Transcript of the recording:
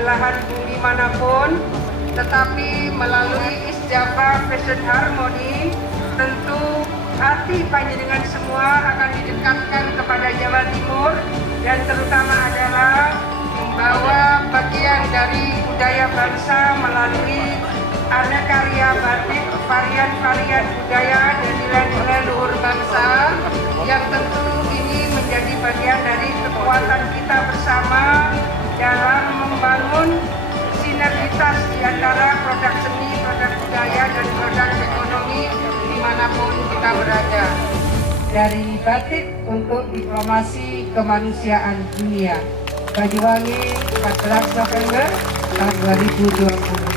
belahan bumi manapun, tetapi melalui Isjaba Fashion Harmony, tentu hati panjenengan semua akan didekatkan kepada Jawa Timur, dan terutama adalah membawa bagian dari budaya bangsa melalui aneka karya batik, varian-varian budaya dan nilai-nilai luhur bangsa, yang tentu ini menjadi bagian dari kekuatan kita bersama dalam membangun sinergitas di antara produk seni, produk budaya, dan produk ekonomi dimanapun kita berada. Dari batik untuk diplomasi kemanusiaan dunia. Banyuwangi, 14 November tahun 2020.